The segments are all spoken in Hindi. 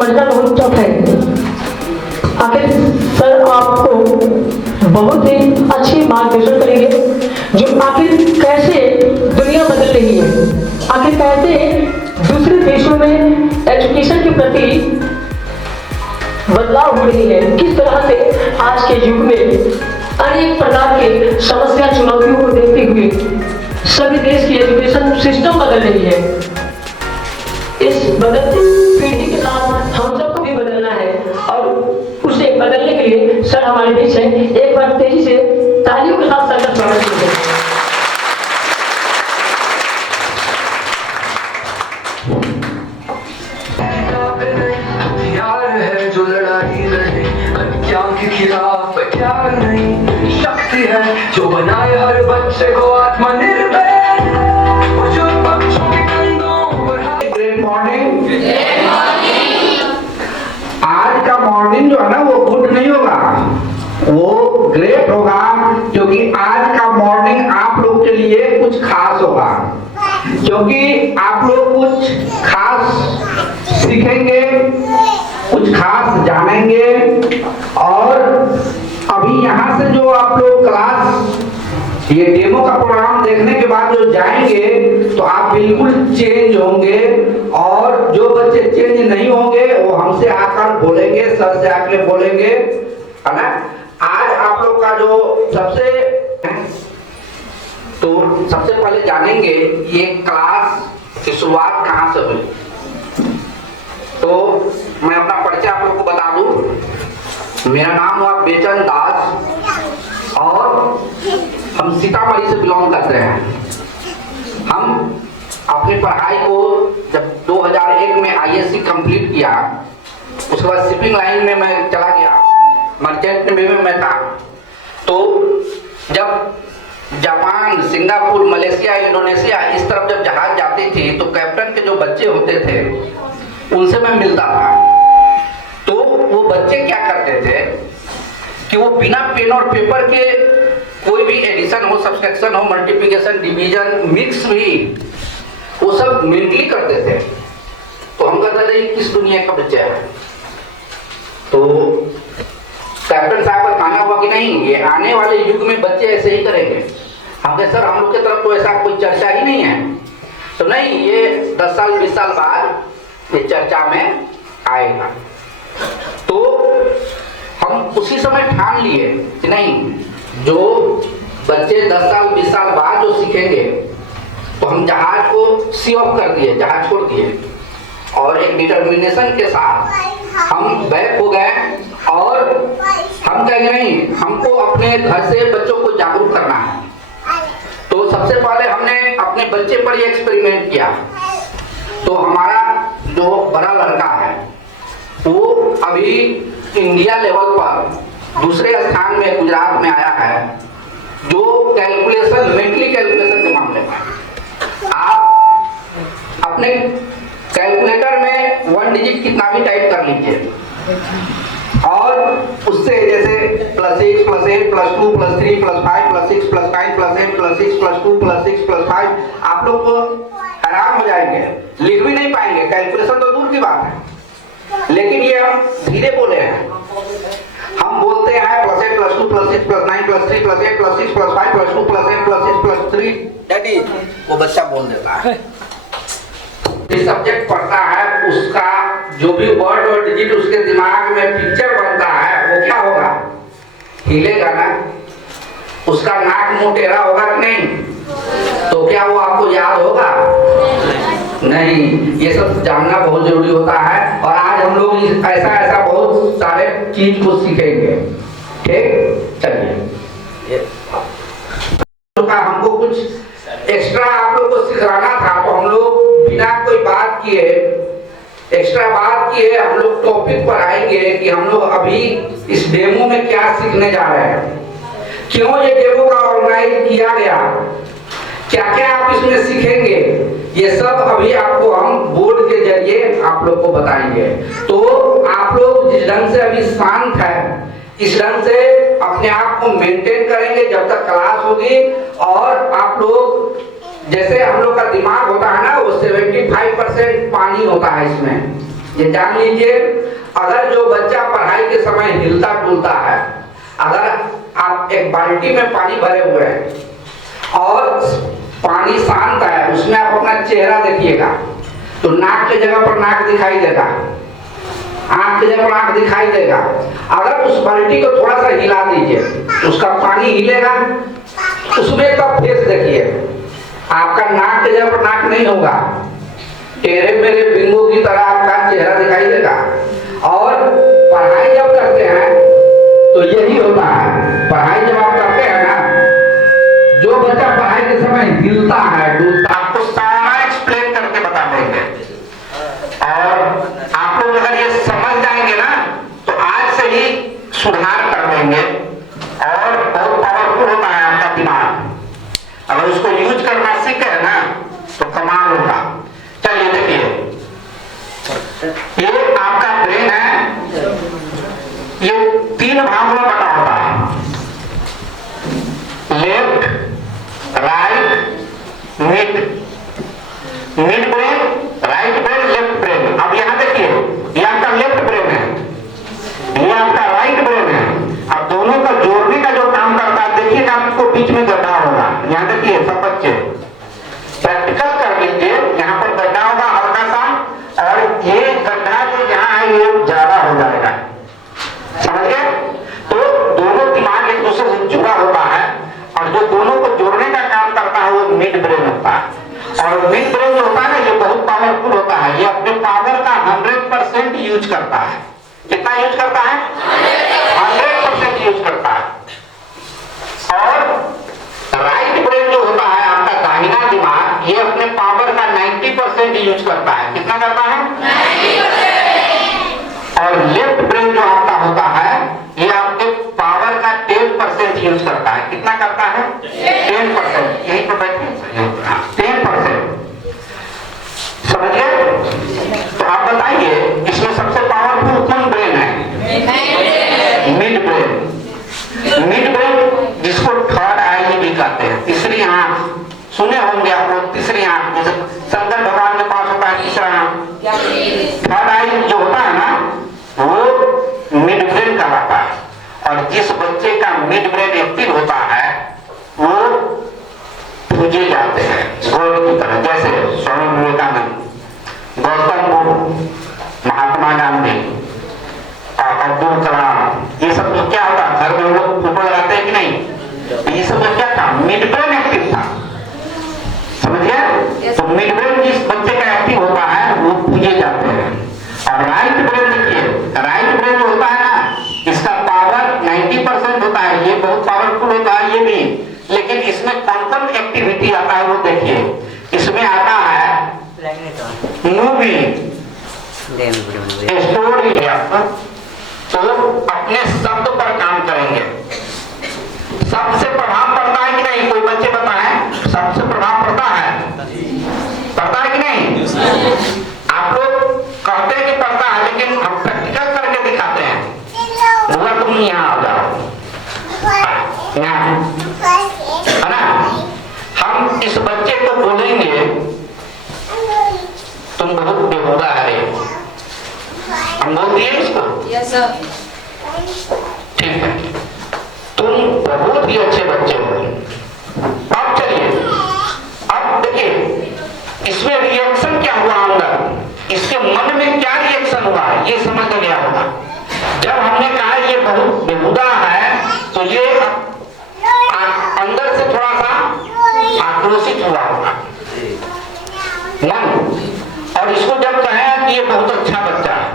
समझना बहुत टफ है। आखिर सर आपको बहुत ही अच्छी मार्गदर्शन करेंगे जो आखिर कैसे दुनिया बदल रही है, आखिर कैसे दूसरे देशों में एजुकेशन के प्रति बदलाव हो रही है, किस तरह से आज के युग में अनेक प्रकार के समस्या चुनौतियों को देखते हुए सभी देश की एजुकेशन सिस्टम बदल रही है। इस बदलती पीढ़ी के साथ हम सबको भी बदलना है और उसे बदलने के लिए सर हमारे बीच है। एक बार तेजी से तालियों के साथ सर का स्वागत कीजिए। जो लड़ाई लड़े हत्या के खिलाफ प्यार नहीं, शक्ति है जो बनाए हर बच्चे को आत्मनिर्भर। जो पक्षों के कंधों पर ग्रेट मॉर्निंग। आज का मॉर्निंग जो है ना वो गुड नहीं होगा, वो ग्रेट होगा, क्योंकि आज का मॉर्निंग आप लोग के लिए कुछ खास होगा, क्योंकि आप लोग कुछ खास सीखेंगे, कुछ खास जानेंगे। और अभी यहाँ से जो आप लोग क्लास ये डेमो का प्रोग्राम देखने के बाद जो जाएंगे तो आप बिल्कुल चेंज होंगे, और जो बच्चे चेंज नहीं होंगे वो हमसे आकर बोलेंगे, सर से आकर बोलेंगे, है ना। आज आप लोग का जो सबसे पहले जानेंगे ये क्लास की शुरुआत कहाँ से हुई। तो मैं अपना परिचय आप लोग को बता दूं। मेरा नाम हुआ बेचन दास और हम सीतामढ़ी से बिलोंग करते हैं। हम अपनी पढ़ाई को जब 2001 में आईएससी कंप्लीट किया, उसके बाद शिपिंग लाइन में मैं चला गया, मर्चेंट नेवी में मैं था। तो जब जापान, सिंगापुर, मलेशिया, इंडोनेशिया इस तरफ जब जहाज जाती थी तो कैप्टन के जो बच्चे होते थे उनसे मैं मिलता था। तो वो बच्चे क्या करते थे कि वो बिना पेन और पेपर के कोई भी एडिशन हो, सब्सट्रैक्शन हो, मल्टीप्लिकेशन, डिवीजन, मिक्स भी, वो सब मेंटली करते थे। तो हम कहते थे किस दुनिया का बच्चा है। तो कैप्टन साहब का कहना हुआ कि नहीं, ये आने वाले युग में बच्चे ऐसे ही करेंगे। हम कहे सर हम लोग की तरफ तो ऐसा कोई चर्चा ही नहीं है। तो नहीं, ये 10 साल 20 साल बाद ये चर्चा में आएगा। तो हम उसी समय ठान लिए कि नहीं, जो बच्चे 10 साल 20 साल बाद जो सीखेंगे, तो हम जहाज को सी ऑफ कर दिए, जहाज छोड़ दिए, और एक डिटर्मिनेशन के साथ हम बैक हो गए और हम कहेंगे नहीं, हमको अपने घर से बच्चों को जागरूक करना है। तो सबसे पहले हमने अपने बच्चे पर ये एक्सपेरिमेंट किया। तो हमारा जो बड़ा लड़का है वो अभी इंडिया लेवल पर दूसरे स्थान में गुजरात में आया है, जो कैलकुलेशन, मेंटली कैलकुलेशन के मामले में। आप अपने कैलकुलेटर में 1 डिजिट कितना भी टाइप कर लीजिए और उससे जैसे +6 +8 +2 +3 +5 +6 +9 +8 +6 +2 +6 +5, आप लोग को हैरान हो जाएंगे, लिख भी नहीं पाएंगे। कैलकुलेशन तो दूर की बात है, लेकिन ये हम धीरे बोले हैं। हम बोलते हैं +8 +2 +6 +9 +3 +8 +6 +5 +2 +8 +6 +3, डैडी वो बच्चा बोल देता है। सब्जेक्ट पढ़ता है, उसका जो भी वर्ड और डिजिट उसके दिमाग में पिक्चर बनता है, वो क्या होगा, हिलेगा ना। उसका नाक मुंह टेढ़ा होगा कि नहीं, तो क्या वो आपको याद होगा? नहीं। ये सब जानना बहुत जरूरी होता है, और आज हम लोग ऐसा बहुत सारे चीज को सीखेंगे। ठीक, चलिए। हमको कुछ एक्स्ट्रा आप लोग को सिखाना था, तो हम लोग बिना कोई बात किए, एक्स्ट्रा बात किए, हम लोग टॉपिक पर आएंगे कि हम लोग अभी इस डेमो में क्या सीखने जा रहे हैं, क्यों ये डेमो का ऑर्गेनाइज किया गया, क्या क्या आप इसमें सीखेंगे, ये सब अभी आपको हम बोर्ड के जरिए आप लोग को बताएंगे। तो आप लोग जिस ढंग से अभी शांत है, इस ढंग से अपने आप को मेंटेन करेंगे जब तक क्लास होगी। और आप लोग, जैसे हम लोग का दिमाग होता है ना, वो 75% पानी होता है इसमें, ये जान लीजिए, अगर जो बच्चा पढ़ाई के समय हिलता डुलता है, अगर आप एक बाल्टी में पानी भरे हुए हैं और पानी शांत है, उसमें आप अपना चेहरा देखिएगा तो नाक की जगह पर नाक दिखाई देगा, आंख की जगह पर आंख दिखाई देगा। अगर उस बाल्टी को थोड़ा सा हिला दीजिए तो उसका पानी हिलेगा, उसमें का फेस देखिए, आपका नाक की जगह पर नाक नहीं होगा, टेढ़े मेरे बिंगो की तरह आपका चेहरा दिखाई देगा। और पढ़ाई जब करते हैं तो यही होता है, पढ़ाई जब आप करते हैं ना, जो बच्चा पढ़ाई के समय हिलता है डुलता, आपको सारा एक्सप्लेन करके बता देंगे। और आप लोग अगर ये समझ जाएंगे ना तो आज से ही सुधार कर देंगे। और बहुत पावरफुल होता है आपका दिमाग, अगर उसको यूज करना सीखे ना तो कमाल होगा। चलिए देखिए, ये आपका ब्रेन है, ये 3 भागों में बटा होता है, left, right, mid. Mid brain, right brain, left brain. अब यहां देखिए, ये आपका लेफ्ट ब्रेन है, ये आपका राइट ब्रेन है। अब दोनों का जोड़ने का जो काम करता है, देखिएगा आपको बीच में गड्ढा होगा। यहां देखिए सब बच्चे प्रैक्टिकल कर लीजिए, यहाँ पर गड्ढा होगा हल्का सा, और ये गड्ढा जो यहाँ है ये ज्यादा हो जाएगा, समझ गए? तो दोनों दिमाग एक दूसरे से जुड़ा होता है, और जो दोनों को जोड़ने का काम करता है वो मिड ब्रेन होता है। और मिड ब्रेन जो होता है ना, ये बहुत पावरफुल होता है, ये अपने पावर का 100% यूज करता है। कितना यूज करता है? 100% यूज करता है। और राइट ब्रेन जो होता है आपका दाहिना दिमाग, ये अपने पावर का 90% यूज करता है। कितना करता है? 90%। और लेफ्ट ब्रेन जो आपका होता है, ये आपके पावर का 10% यूज करता है। कितना करता है? 10%। यही तो बैठे 10%, समझिए? तो आप बताइए इसमें सबसे पावरफुल कौन ब्रेन है? Mid brain. मिड ब्रेन जिसको थर्ड आई भी कहते हैं, तीसरी आंख। सुने होंगे आप लोग तीसरी आंख, जैसे शंकर भगवान के पास होता है तीसरा आंख। थर्ड आई जो होता है ना, वो मिड ब्रेन कहलाता है। और जिस बच्चे का मिड ब्रेन एक्टिव होता है वो पूजे जाते हैं गॉड की तरह, जैसे स्वामी विवेकानंद, गौतम बुद्ध, महात्मा गांधी, अब्दुल कलाम, ये सब तो क्या होता है, घर में लोग फोटो लगाते हैं कि नहीं? ये सब क्या था? मिड ब्रेन एक्टिव था, समझिए? तो मिड ब्रेन जिस बच्चे का एक्टिव होता है वो पूजे जाते हैं। और राइट ब्रेन देखिए, राइट ब्रेन जो होता है ना, इसका पावर 90% होता है, ये बहुत पावरफुल होता है ये भी। लेकिन इसमें कौन कौन एक्टिविटी आता है वो देखिए। इसमें आता है मूवी, स्टोरी, तो अपने शब्द पर काम करेंगे। शब्द से प्रभाव पड़ता है कि नहीं? कोई बच्चे बताएं, शब्द से प्रभाव पड़ता है? पड़ता है कि नहीं? आप लोग कहते हैं कि पड़ता है, लेकिन हम प्रैक्टिकल करके दिखाते हैं। बोला तुम यहाँ आ जाओ, यहाँ है ना? हम इस बच्चे को बोलेंगे तुम बहुत बेहुदा है, हम बोल दिए इसको? Yes sir. ठीक है, तुम बहुत ही अच्छे बच्चे हो। अब चलिए, अब देखिए इसमें रिएक्शन क्या हुआ अंदर, इसके मन में क्या रिएक्शन हुआ ये समझ गया होगा। जब हमने कहा ये बहुत बेहुदा है तो ये अंदर से थोड़ा सा आक्रोशित हुआ होगा मन, और इसको जब कहें कि ये बहुत अच्छा बच्चा है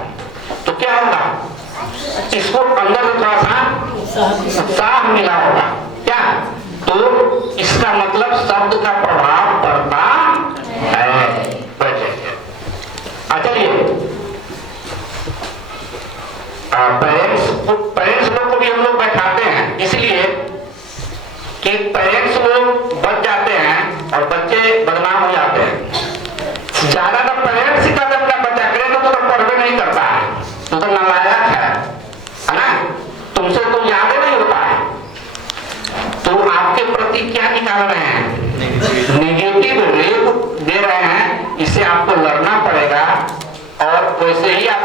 तो क्या होगा? इसको अंदर से थोड़ा सा उत्साह मिला होगा। क्या? तो इसका मतलब शब्द का प्रभाव पड़ता है। चलिए, पेरेंट्स लोग को भी हम लोग बैठाते हैं, इसलिए कि पेरेंट्स लोग बच जाते हैं और बच्चे बदनाम हो जाते हैं। ज्यादा तो पेरेंट्स ही अपना बच्चा करे तो पढ़वे नहीं करता है, तो नालायक है ना? तुमसे तो याद ही नहीं होता है, तो आपके प्रति क्या निकाल रहे हैं? नेगेटिव रेप दे रहे हैं। इससे आपको लड़ना पड़ेगा और वैसे ही आप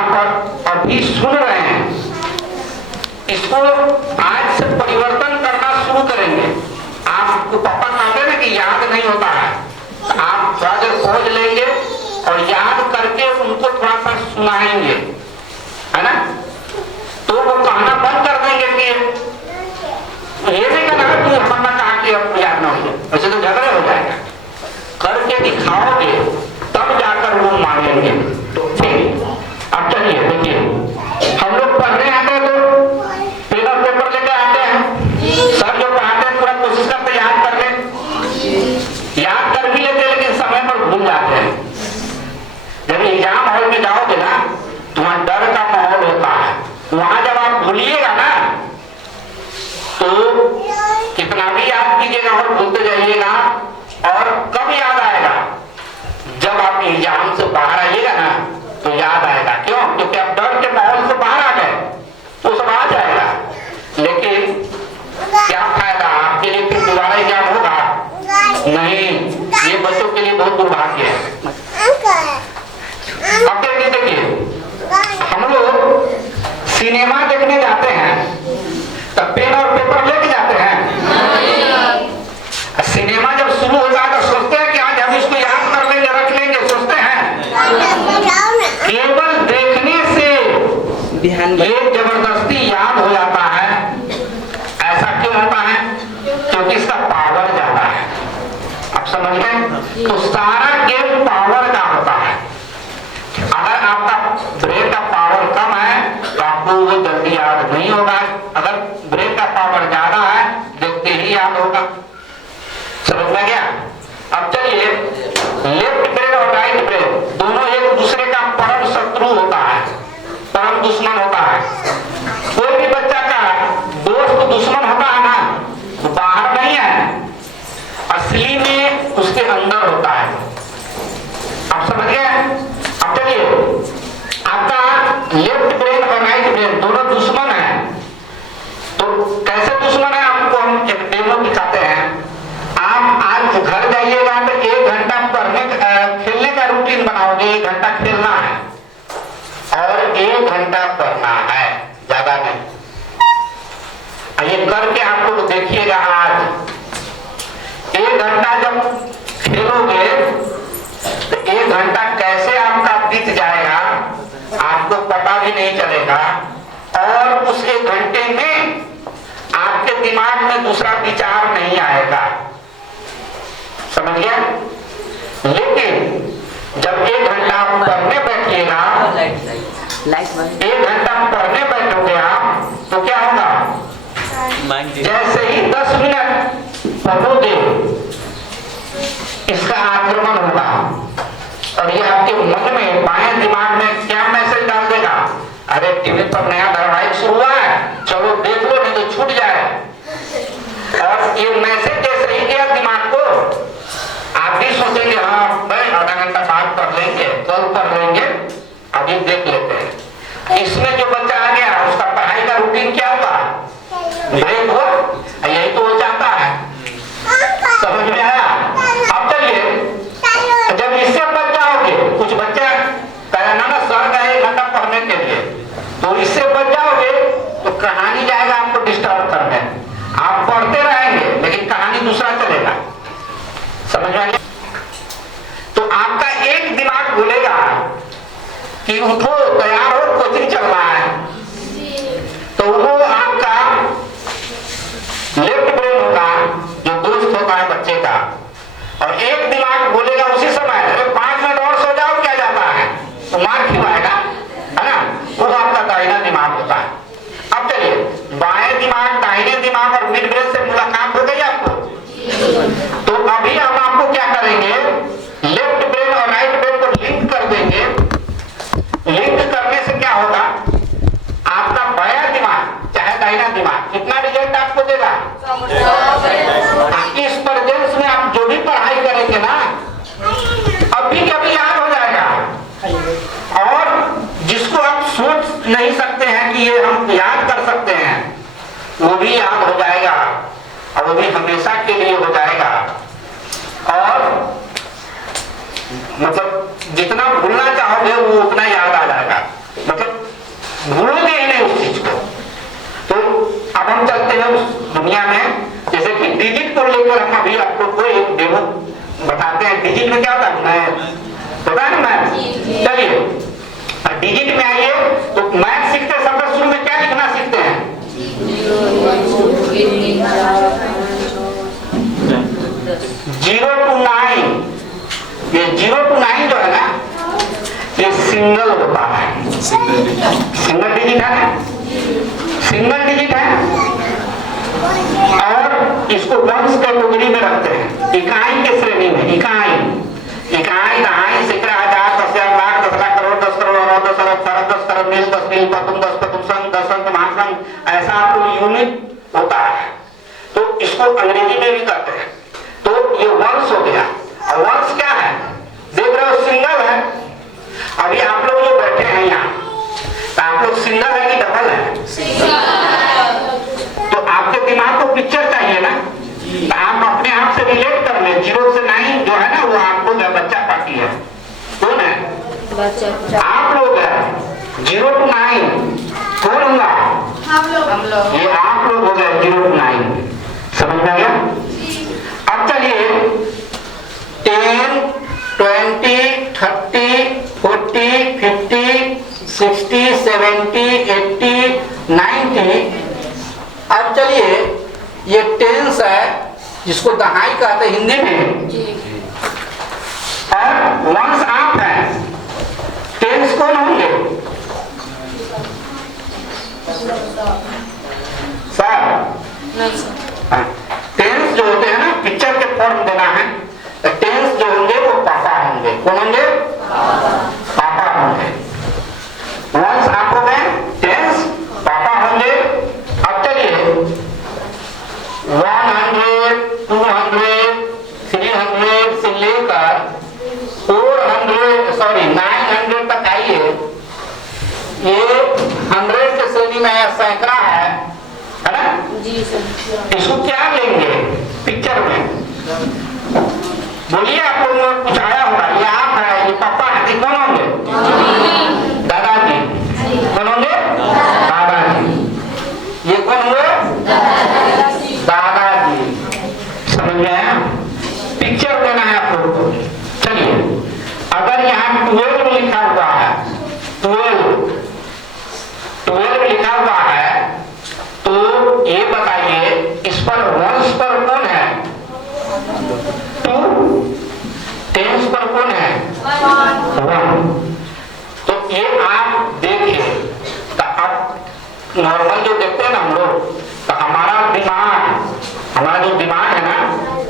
आप अभी सुन रहे हैं, इसको आज से परिवर्तन करना शुरू करेंगे। आपको पापा कहते हैं कि याद नहीं होता है, तो आप थोड़ा देर खोज लेंगे और याद करके उनको थोड़ा सा सुनाएंगे, है ना? तो वो कहना बंद कर देंगे कि ये नहीं कहना कि हमने कहा कि अब याद ना हो, वैसे तो झगड़े हो जाएगा। करके दिखाओगे तब जाकर वो मानेंगे। ठीक, अब चलिए देखिए, हम लोग पढ़ने आते हैं तो पेन और पेपर लेकर आते हैं, सर जो पढ़ाते हैं पूरा कोशिश करते याद कर ले, याद कर भी लेते लेकिन समय पर भूल जाते हैं। जब एग्जाम हॉल में जाओगे ना तो वहां डर का माहौल होता है, वहां जब आप भूलिएगा ना तो कितना भी याद कीजिएगा और भूलते जाइएगा। और कब याद आएगा? जब आप एग्जाम से बाहर आइएगा ना तो याद आएगा। क्यों? क्योंकि आप डर के माहौल से बाहर आ गए तो सब आ जाएगा। लेकिन क्या फायदा, आपके लिए फिर दोबारा एग्जाम होगा? नहीं, ये बच्चों के लिए बहुत दुर्भाग्य है। अब देखिए, हम लोग सिनेमा देखने जाते हैं तो पेन और पेपर लेके जाते हैं। सिनेमा जब शुरू होता है तो सोचते हैं कि आज हम इसको याद कर लेंगे, रख लेंगे, सोचते हैं। केवल देखने से ये जबरदस्ती याद हो जाता है। ऐसा क्यों होता है? क्योंकि इसका पावर ज्यादा है। आप समझ गए? तो सारा गेम पावर का होता है। अगर आपका ब्रेन का पावर कम है तो आपको वो जल्दी याद नहीं होगा। अगर ब्रेन का पावर ज्यादा है देखते ही याद होगा। समझ में गया? अब चलिए, लेफ्ट ब्रेन और राइट ब्रेन दोनों एक दूसरे का परम शत्रु होता है, परम दुश्मन होता है। कोई भी बच्चा का दोस्त दुश्मन होता है ना, तो बाहर नहीं है, असली में उसके अंदर होता है। आप समझ गए? अब चलिए, आपका लेफ्ट ब्रेन और राइट ब्रेन दोनों दुश्मन है। तो कैसे दुश्मन है आपको हम एक डेमो दिखाते हैं। आप आज घर जाइएगा तो 1 घंटा पढ़ने खेलने का रूटीन बनाओगे। 1 घंटा खेलना है और 1 घंटा पढ़ना है, ज्यादा नहीं। ये करके आप लोग देखिएगा। आज 1 घंटा जब खेलोगे तो 1 घंटा कैसे आपका बीत जाएगा आपको पता भी नहीं चलेगा। और उस 1 घंटे में आपके दिमाग में दूसरा विचार नहीं आएगा। समझ गया? लेकिन जब 1 घंटा आप पढ़ने बैठिएगा, 1 घंटा पढ़ने बैठोगे आप तो क्या होगा? जैसे ही 10 मिनट पढ़ोगे इसका आक्रमण होगा और ये आपके मन में, बाएं दिमाग में क्या मैसेज डाल देगा? अरे टीवी पर नया धारावाहिक शुरू हुआ है, चलो देख लो नहीं तो छूट जाए। और ये मैसेज जैसे ही गया दिमाग को, आप भी सोचेंगे हाँ भाई आधा घंटा बाद पढ़ लेंगे, कल पढ़ लेंगे, अभी देख लेते हैं। इसमें जो बच्चा आ गया उसका पढ़ाई का रूटीन क्या हुआ? ब्रेक हुआ। यही तो वो चाहता है। समझ में आया? अब चलिए, जब इससे बच जाओगे, कुछ बच्चे कहना ना सर गए 1 घंटा पढ़ने के लिए, तो इससे बच जाओगे तो कहानी जाएगा आपको डिस्टर्ब करने। आप पढ़ते रहेंगे लेकिन कहानी दूसरा चलेगा। समझ में? तो आपका एक दिमाग बोलेगा कि उठो, तैयार हो, कोचिंग चल रहा है। तो वो आपका लेफ्ट ब्रेन होगा जो दोस्त होता है बच्चे का। और एक दिमाग बोलेगा उसी समय, अरे 5 मिनट और सो जाओ, क्या जाता है, तो मार क्यों आएगा, है ना? वो आपका दाहिना दिमाग होता है। अब चलिए, बाएं दिमाग, दाहिने दिमाग और मिड ब्रेन से मुलाकात हो गई आपको। तो अभी हम आपको क्या करेंगे, लेफ्ट ब्रेन और राइट ब्रेन को लिंक कर देंगे। लिंक करने से क्या होगा, आपका बायां दिमाग चाहे दाहिना दिमाग कितना रिजल्ट आपको देगा? इस प्रेजेंस में आप जो भी पढ़ाई करेंगे ना अभी के अभी याद हो जाएगा। और जिसको आप सोच नहीं सकते हैं कि ये हम याद कर सकते हैं, वो भी याद हो जाएगा और वो भी हमेशा के लिए हो जाएगा। और मतलब जितना भूलना चाहोगे वो उतना याद आ जाएगा। मतलब अंदर हम अभी आप लोग को एक डेमो बताते हैं। डिजिट में क्या होता है, मैथ होता है ना, मैथ। चलिए डिजिट में आइए तो मैथ सीखते हैं, सबसे शुरू में क्या लिखना सीखते हैं? 0 to 9। ये 0 to 9 जो है ना, ये सिंगल होता है, सिंगल डिजिट है, सिंगल डिजिट है। और इसको वंश कैटेगरी में रखते हैं, इकाई के श्रेणी में। इकाई, इकाई, दहाई, सैकड़ा, हजार, 10,000, लाख, 10 लाख, करोड़, 10 करोड़, अरब, 10 अरब, खरब, 10 खरब, मील, 10 मील, पतुम, 10 पतुम, संघ, 10 संघ, महासंघ, ऐसा आपको यूनिट होता है। तो इसको अंग्रेजी में भी कहते हैं। तो ये वंश हो गया। और वंश क्या है, देख रहे हो, सिंगल है। अभी आप लोग जो बैठे हैं यहाँ, तो आप लोग सिंगल है कि डबल है? तो आपके दिमाग को पिक्चर चाहिए ना, तो आप अपने आप से रिलेट कर ले। 0 से 9 जो है ना, वो आपको बच्चा पार्टी है। कौन है? बच्चा। आप लोग है 0 to 9। कौन होगा? हम लोग। ये आप लोग हो गए 0 to 9। समझ में आ गया? अब चलिए 10, 20, 30, 40, 50, 60, 70, 80, 90। अब चलिए ये टेंस है, जिसको दहाई कहते हैं हिंदी में, और वंश आप है। टेंस कौन होंगे? सर टेंस जो होते हैं ना, पिक्चर के फॉर्म देना है, तो टेंस जो होंगे वो पापा होंगे। कौन होंगे? पापा होंगे। वंश आप हो गए, टेंस पापा होंगे। अब चलिए 100, 200, 300 से लेकर 900 तक आइए। ये 100 के श्रेणी में सैकड़ा है ना जी सर। इसको क्या लेंगे पिक्चर में? बोलिए, आप लोगों को कुछ आया होगा। ये आप है, ये पापा है, कौन होंगे? दादाजी। कौन होंगे? दादाजी। ये कौन हुए? दादाजी। समझ में आया? पिक्चर देना है आप लोगों को। चलिए, अगर यहाँ 12 लिखा हुआ है, 12 लिखा हुआ है, तो ये बताइए इस पर वंश पर कौन है? 2। टेंस पर कौन है? 1। तो ये आप देखिए, तो आप नॉर्मल जो देखते हैं ना हम लोग, तो हमारा जो दिमाग है ना,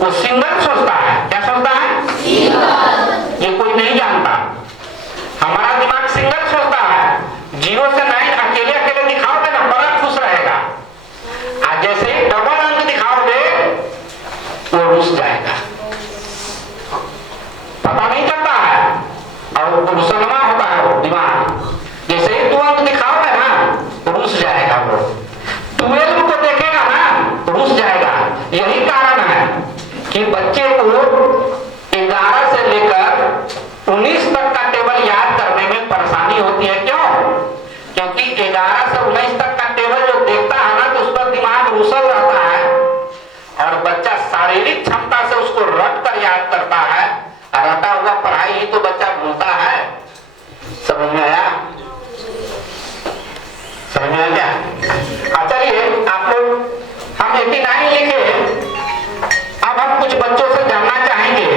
वो सिंगल सोचता है। क्या सोचता है? सिंगल। ये कोई नहीं जानता। हमारा दिमाग सिंगल सोचता है। 0 से 9 अकेले अकेले दिखाओगे ना, बड़ा खुश रहेगा। आज जैसे ही डबल अंक दिखाओगे, वो रुस जाएगा, पता नहीं चलता है, और रुसलमा होता है वो दिमाग। जैसे ही 2 अंक दिखाओगे ना, रुस जाएगा वो। 12 को देखेगा ना, रुस जाएगा। यही कारण है कि बच्चे को 11 से लेकर 19 तक का टेबल याद करने में परेशानी होती है। क्यों? क्योंकि 11 से 19 तक का टेबल जो देखता है ना, तो उस पर दिमाग रुसल रहता है, और बच्चा शारीरिक क्षमता से उसको रट कर याद करता है। रटा हुआ पढ़ाई ही तो बच्चा भूलता है। समझ में आया? समझ में आया क्या? चलिए आप लोग, हम 89 लिखे। अब हम कुछ बच्चों से जानना चाहेंगे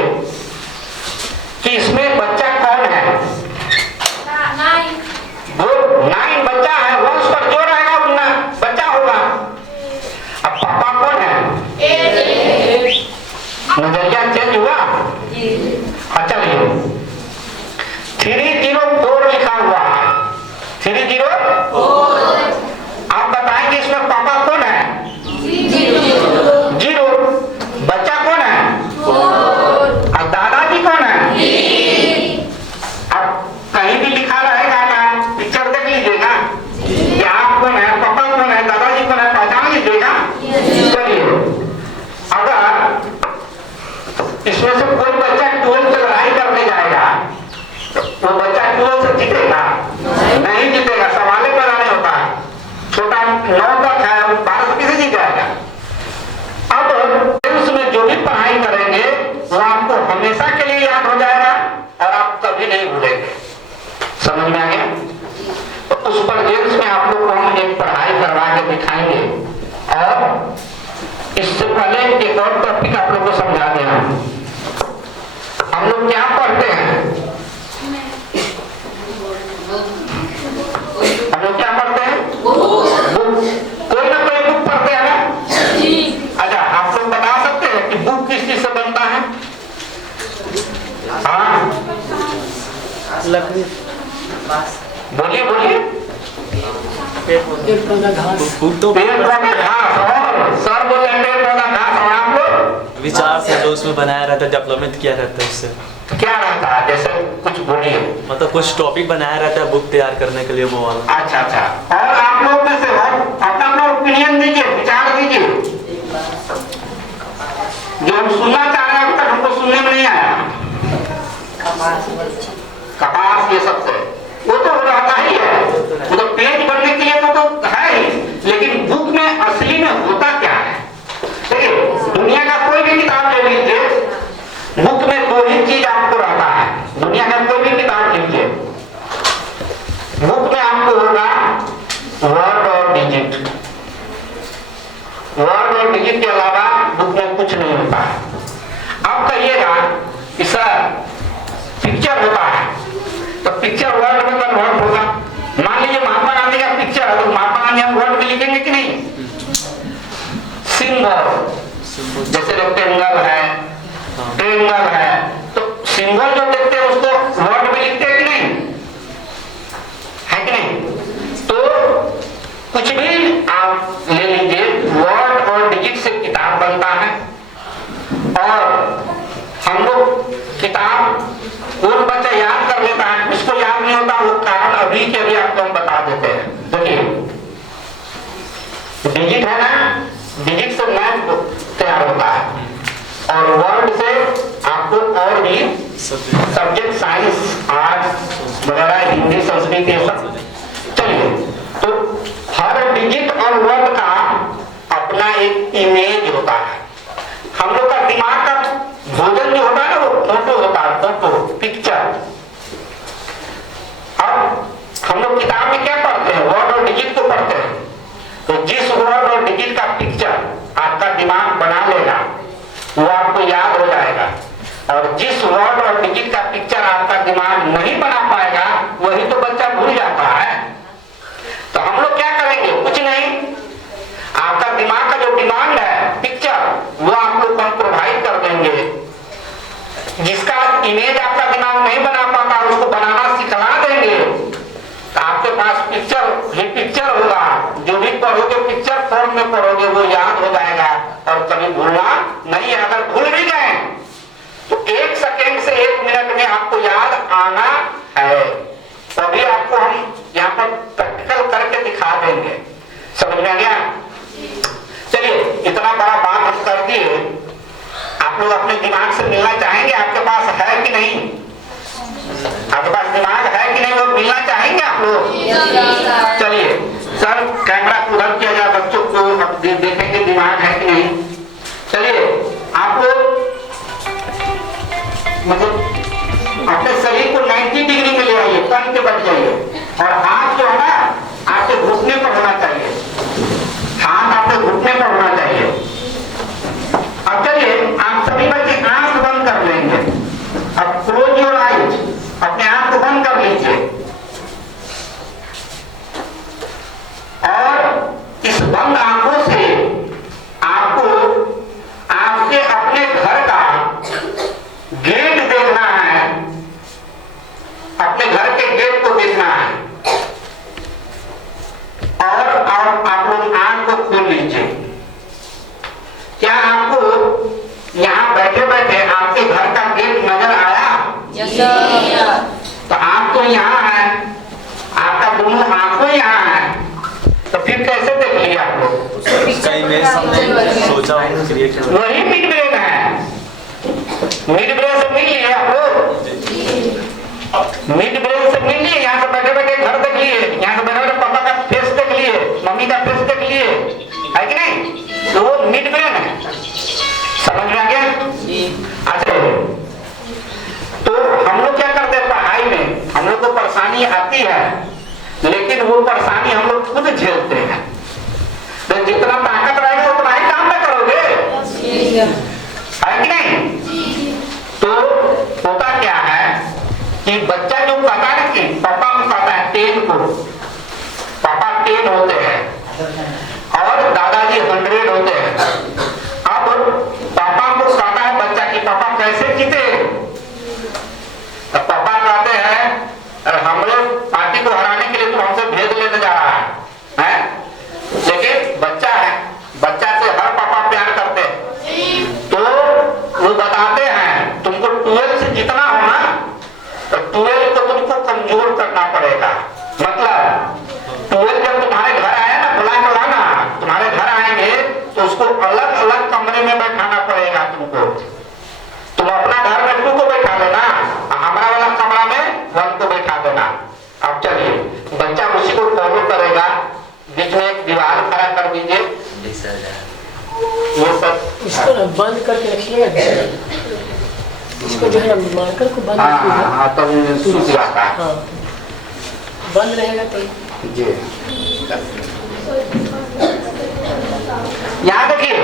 कि इसमें बच्चा कौन है? 9 बच्चा है। वंश पर जो रहेगा उतना बच्चा होगा। अब पापा कौन है? नजरिया चेंज हुआ। चलिए 304 लिखा हुआ है। 304। आप बताएंगे इसमें पापा कौन है? 0। बच्चा कौन है? 4। और दादाजी कौन है? 3। अब कहीं भी लिखा रहेगा ना, पिक्चर देख लीजिएगा कि आप कौन है, पापा कौन है, दादाजी कौन है, पहचान लीजिएगा। चलिए, अगर इसमें से कोई बच्चा 12 से लड़ाई करने जाएगा, वो बच्चा 12 से जीतेगा? नहीं जीतेगा। सवाल ही पैदा नहीं होता है। छोटा 9 तक है, 12 से किसे जीत जाएगा? अब में जो भी और टॉपिक आप लोग को समझा देना। हम लोग क्या पढ़ते हैं? हम लोग क्या पढ़ते हैं? बुक। कोई ना कोई बुक पढ़ते हैं ना? अच्छा, आप लोग बता सकते हैं कि बुक किस चीज से बनता है? हाँ, लकड़ी, बोलिए बोलिए। पेड़ पौधा घास, पेड़ पौधा घास, और सर बोल रहे हैं पेड़ पौधा घास, और आप लोग विचार से जो उसमें बनाया रहता है, डेवलपमेंट किया रहता है उससे। क्या रहता है? जैसे कुछ बोलिए। मतलब कुछ टॉपिक बनाया रहता है बुक तैयार करने के लिए, वो वाला। अच्छा अच्छा, और आप लोग में से और अपना अपना ओपिनियन दीजिए, विचार दीजिए। जो हम सुनना चाह रहे हैं अभी तक हमको सुनने में नहीं आया। कपास, ये सबसे वो तो रहता ही है, वो तो पेज बनने के लिए तो है ही, लेकिन बुक में असली में होता क्या है? देखिए, दुनिया का कोई भी किताब ले लीजिए, बुक में दो ही चीज आपको रहता है। दुनिया का कोई भी किताब लीजिए, बुक में आपको होगा वर्ड और डिजिट। वर्ड और डिजिट के अलावा बुक में कुछ नहीं होता है। अब कहिएगा कि सर पिक्चर होता है, तो पिक्चर वर्ड में कन्वर्ट होगा। मान लीजिए महात्मा गांधी का पिक्चर है, तो महात्मा गांधी हम वर्ड में लिखेंगे कि नहीं? सिंबल, जैसे रेक्टेंगल है, ट्रायंगल है, तो सिंबल जो देखते हैं उसको वर्ड में लिखते हैं कि नहीं? है कि नहीं? तो कुछ भी आप ले लीजिए, वर्ड और डिजिट से किताब बनता है। और हम लोग किताब कौन बच्चा याद कर लेता है, उसको याद नहीं होता, वो कारण अभी के अभी आपको हम बता देते हैं। देखिए, डिजिट है ना, डिजिट से मैथ तैयार होता है, और वर्ड से आपको और भी सब्जेक्ट, साइंस, आर्ट्स वगैरह, हिंदी, संस्कृत, ये सब। चलिए, तो हर डिजिट और वर्ड का अपना एक इमेज होता है। हम लोग का दिमाग का भोजन जो होता है ना, वो फोटो होता है, फोटो, पिक्चर। अब हम लोग किताब में क्या पढ़ते हैं? वर्ड और डिजिट को पढ़ते हैं। तो जिस वर्ड और डिजिट का पिक्चर आपका दिमाग बना लेगा, वो आपको याद हो जाएगा, और जिस वर्ड और डिजिट का पिक्चर आपका दिमाग नहीं बना पाएगा, वही तो बच्चा भूल जाता है। तो हम लोग क्या करेंगे? कुछ नहीं, आपका दिमाग का जो डिमांड है पिक्चर, वो आप लोग हम प्रोवाइड कर देंगे। जिसका इमेज आपका दिमाग नहीं बना पाता, उसको बनाना सिखला देंगे। तो आपके पास पिक्चर ही पिक्चर होगा, जो भी पढ़ोगे पिक्चर फॉर्म में पढ़ोगे, वो याद हो जाएगा, और कभी भूलना नहीं है। अगर भूल भी गए तो 1 सेकेंड से 1 मिनट में आपको याद आना है। तभी आपको हम यहाँ पर प्रैक्टिकल करके दिखा देंगे। समझ में आ गया? चलिए, इतना बड़ा बात हम कर दिए। आप लोग अपने दिमाग से मिलना चाहेंगे? आपके पास है कि नहीं? आपके पास दिमाग है कि नहीं, वो मिलना चाहेंगे आप लोग? चलिए, सर कैमरा को उधर किया जाए, बच्चों को अब देखेंगे दिमाग है कि नहीं। चलिए, आप लोग मतलब अपने शरीर को 90 डिग्री में ले आइए, तन के बैठ जाइए, और हाथ जो है ना आपके घुटने पर होना चाहिए। हाथ आपके घुटने पर होना चाहिए। अब चलिए, आप सभी बच्चे आंख बंद कर लेंगे। अब क्लोज योर आइज, अपने आंख को बंद कर लीजिए, और इस बंद आंखों से आपको आपके अपने घर का गेट देखना है। अपने घर के गेट को देखना है, और आप लोग आंख को खोल लीजिए। क्या आपको यहाँ बैठे बैठे आपके घर का गेट नजर आया? तो आप तो यहाँ है, आपका दोनों आंखों यहाँ है, तो फिर कैसे देख लिया आप लोग? सोचा वही मिड ब्रेन है। मिड ब्रेन से मिल लिए आप लोग, मिड ब्रेन से मिल लिए। यहाँ से बैठे बैठे घर देख लिए, यहाँ से बैठे बैठे पापा का फेस देख लिए, मम्मी का फेस देख लिए, है कि नहीं? तो वो मिड ब्रेन है। समझ में आ गया? अच्छा, तो हम लोग क्या करते हैं पढ़ाई में? हम लोग को परेशानी आती है, लेकिन वो परेशानी हम लोग खुद झेलते हैं। तो जितना ताकत रहेगा उतना ही काम में करोगे। है कि नहीं? तो होता क्या है कि बच्चा जो कहता है कि पापा को कहता है 10 को, पापा 10 होते हैं और दादाजी 100 होते हैं। अब पापा को कहता है बच्चा कि पापा कैसे जीते? तो पापा कहते हैं हम लोग पार्टी को हराने के लिए तो हमसे भेद लेने जा रहा है? लेकिन बच्चा है, बच्चा से हर पापा प्यार करते हैं। तो वो बताते हैं तुमको 12 से जितना हो ना, तो 12 को तुमको कमजोर करना पड़ेगा। मतलब 12 जब तुम्हारे घर आए ना, बुला कर लाना, तुम्हारे घर आएंगे तो उसको अलग अलग कमरे में बैठाना पड़ेगा तुमको। तुम अपना घर में 2 को बैठा देना, हमारा वाला कमरा में 1 को बैठा देना। अब चलिए बच्चा उसी को फॉलो करेगा। बीच में एक दीवार खड़ा कर दीजिए, ये सब इसको ना बंद करके रखिएगा, इसको जो है ना मार्कर को बंद रखिएगा। हाँ तब सूझ जाता है। हाँ, बंद रहेगा तो जी यहाँ देखिए,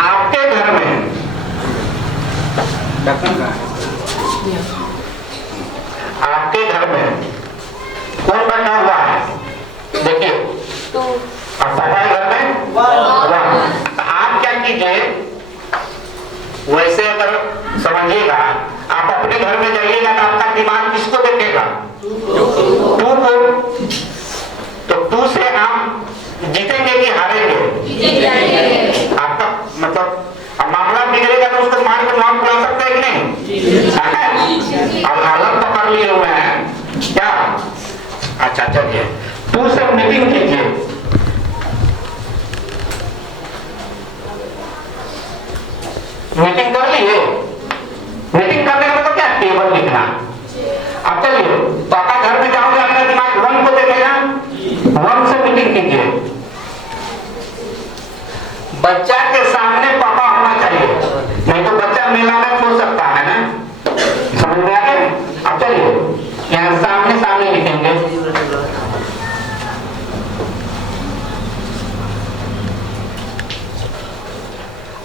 आपके घर में आपके घर में कौन बैठा हुआ है? देखिए, और पापा के घर में 1। आप क्या कीजिए, वैसे अगर समझिएगा, आप अपने घर में जाइएगा तो आपका दिमाग किसको देखेगा? 2 को। तो 2 से आप जीतेंगे कि हारेंगे? आपका मतलब अब मामला बिगड़ेगा तो उसको मार के नाम बुला सकते हैं कि नहीं? अब हालत पकड़ लिए हुए हैं क्या? अच्छा चलिए 2 से मीटिंग कीजिए। मीटिंग कर लिए? मीटिंग करने का मतलब क्या? टेबल लिखना। अब चलिए पापा घर में जाओगे, अपना दिमाग 1 को देखेगा, 1 से मीटिंग कीजिए। बच्चा के सामने पापा होना चाहिए, नहीं तो बच्चा मेला में खो सकता है ना। समझ में आ गया? अब चलिए यहाँ सामने सामने लिखेंगे।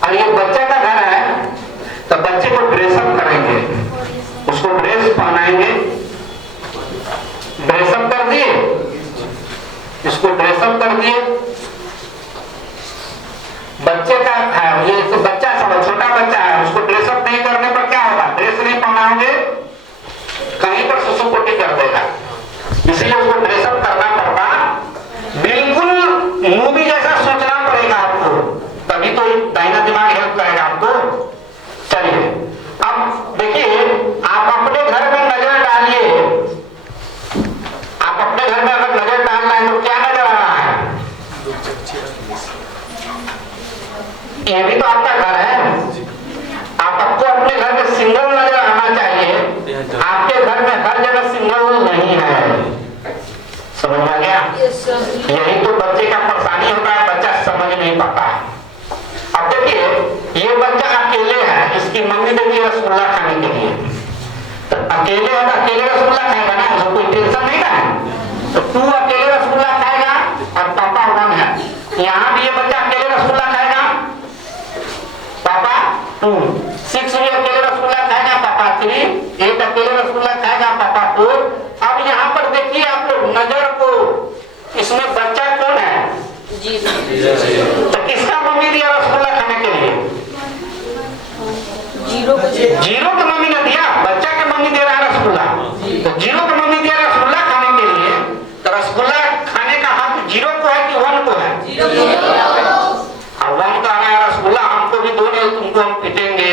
और ये बच्चे का घर है तो बच्चे को ड्रेसअप करेंगे, उसको ड्रेस पहनाएंगे। ड्रेसअप कर दिए, इसको ड्रेसअप कर दिए। बच्चे का है ये तो बच्चा सब छोटा बच्चा है, उसको ड्रेसअप नहीं करने पर क्या होगा? ड्रेस नहीं पहनाओगे कहीं पर सुसु पोटी कर देगा, इसलिए उसको ड्रेसअप करना पड़ता। बिल्कुल मूवी जैसा सोचना पड़ेगा आपको, तभी तो दाहिना दिमाग हेल्प करेगा आपको। चलिए अब देखिए, आप अपने घर में नजर डालिए, आप अपने घर में अगर नजर डालना है तो क्या नजर आ रहा है? ये भी तो आपका घर है। आपको अपने घर में सिंगल नजर आना चाहिए, आपके घर में हर जगह सिंगल नहीं है। समझ में आ गया? यही तो बच्चे का परेशानी होता है, बच्चा समझ नहीं पाता है। अब देखिए ये बच्चा अकेले है, इसकी मम्मी देगी रसगुल्ला खाने के लिए, तो अकेले है तो अकेले रसगुल्ला खाएगा ना, उसको कोई टेंशन नहीं है। तो 2 अकेले रसगुल्ला खाएगा और पापा 1 है। यहाँ भी ये बच्चा अकेले रसगुल्ला खाएगा, पापा 2। 6 भी अकेले रसगुल्ला खाएगा, पापा 3। 8 अकेले रसगुल्ला खाएगा, पापा 4। अब यहाँ पर देखिए आप लोग नजर को, इसमें बच्चा कौन है? तो किसका मम्मी दिया रसगुल्ला खाने के लिए? 0 का मम्मी ने दिया, बच्चा का मम्मी दे रहा है रसगुल्ला। तो 0 का मम्मी दिया रसगुल्ला खाने के लिए, तो रसगुल्ला खाने का हक 0 को है कि 1 को है? 1 का है रसगुल्ला, हमको भी दो नहीं, तुमको हम पीटेंगे।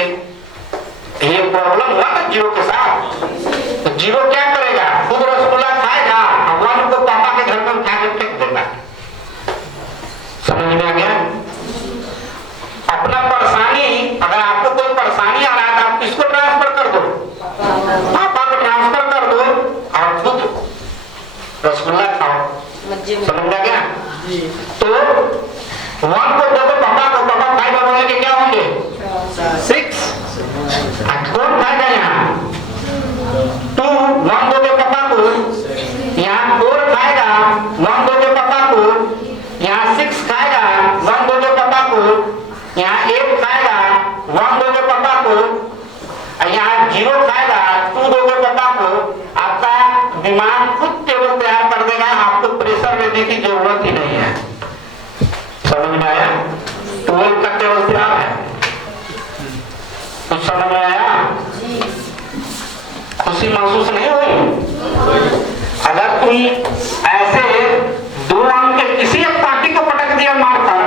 ये प्रॉब्लम हुआ ना 0 के साथ। तो 0 क्या करेगा? खुद रसगुल्ला खाएगा, 1 को पापा के घर में उठा के फेंक देगा। समझ में आ गया? अपना परेशानी, अगर आपको कोई परेशानी आ रहा है तो आप किसको ट्रांसफर कर दो? टोल करते वक्त याद है कुछ समझ में आया? खुशी महसूस नहीं हुई? अगर तुम ऐसे 2 अंक के किसी एक पार्टी को पटक दिया मारकर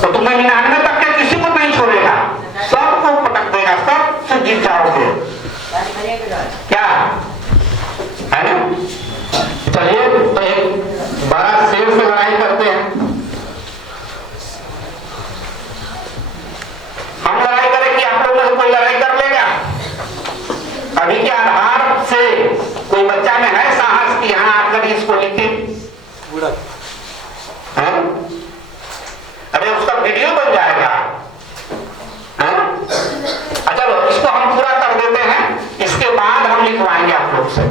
तो तुम्हें 99 तक के किसी को नहीं छोड़ेगा, सबको पटक देगा, सबसे जीत जाओगे। क्या है ना? चलिए तो एक बड़ा शेर से लड़ाई करते हैं। हम लड़ाई करें कि आप लोग में से कोई लड़ाई कर लेगा? अभी के आधार से कोई बच्चा में है साहस कि यहाँ आकर इसको लिखे? अरे उसका वीडियो बन जाएगा। चलो इसको हम पूरा कर देते हैं, इसके बाद हम लिखवाएंगे आप लोग से।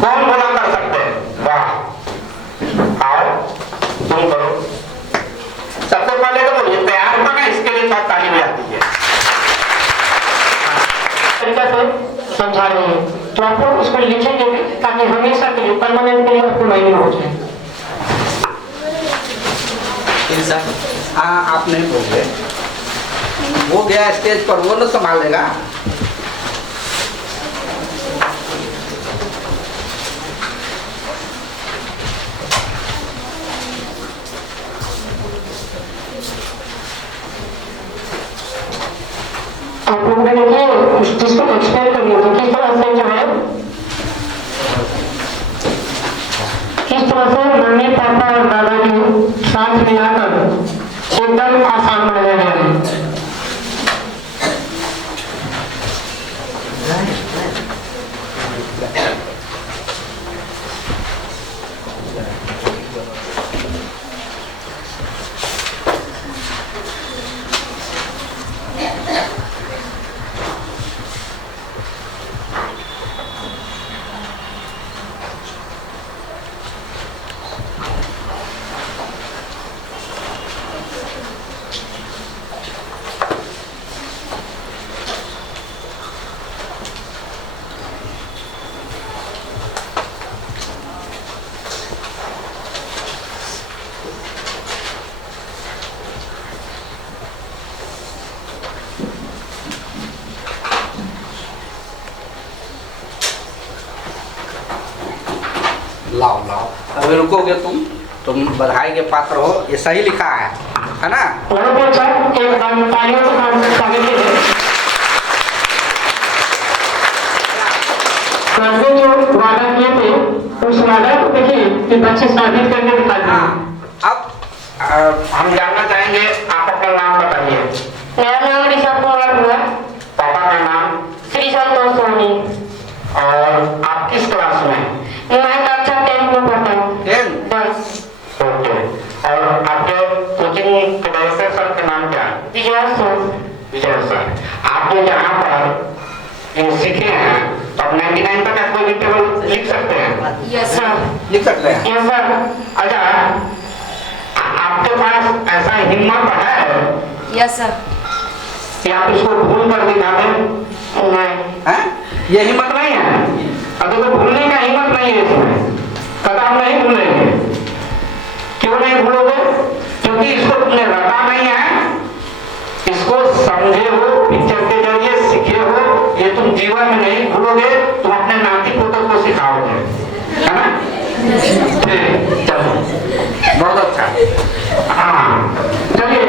कौन बोला कर सकते हैं? वाह, आओ तुम करो। सबसे पहले तो बोलिए तैयार होगा ना, इसके लिए बहुत ताली बजाती है। तरीका से समझा रहे हैं तो आप लोग उसको लिखेंगे भी ताकि हमेशा के लिए परमानेंट के लिए आपको मायने हो जाए। हाँ आप नहीं बोल रहे, वो गया स्टेज पर, वो लोग संभालेगा। आप लोगों ने देखिए उस चीज को एक्सप्लेन कर दिया था किस तरह से जो है, किस तरह से मम्मी पापा और दादा के साथ मिलाकर एकदम आसान बनाया गया है। लाओ लाओ, अभी रुकोगे तुम बधाई के पात्र हो, ये सही लिखा है ना? बहुत अच्छा, एक बार तालियों से स्वागत कीजिए। आपने जो वादा किए थे उस वादा को देखिए कि बच्चे साबित करके दिखा दिए। अब हम जानना चाहेंगे, आप अपना नाम बताइए। मेरा नाम ऋषभ कुमार हुआ। पापा का नाम? श्री संतोष सोनी। और आप किस क्लास में? मैं कक्षा 10 में पढ़ता हूँ। 10? ओके। और आपके कोचिंग प्रोफेसर के नाम क्या है? विजय सर। विजय सर, आपने जहाँ पर ये सीखे हैं तो आप 99 तक का कोई भी टेबल लिख सकते हैं? Yes sir. लिख सकते हैं? Yes sir. अच्छा, आपके पास ऐसा हिम्मत है? Yes sir. कि आप इसको भूल कर दिखा दें? नहीं। ये हिम्मत नहीं है? अगर तो भूलने का हिम्मत नहीं है इसमें, कदम नहीं भूलेंगे। क्यों नहीं भूलोगे? क्योंकि इसको तुमने रटा नहीं है, इसको समझे हो, पिक्चर के जरिए सीखे हो, ये तुम जीवन में नहीं भूलोगे, तुम अपने नाती पोतों को सिखाओगे, है ना? ठीक, चलो बहुत अच्छा। हाँ चलिए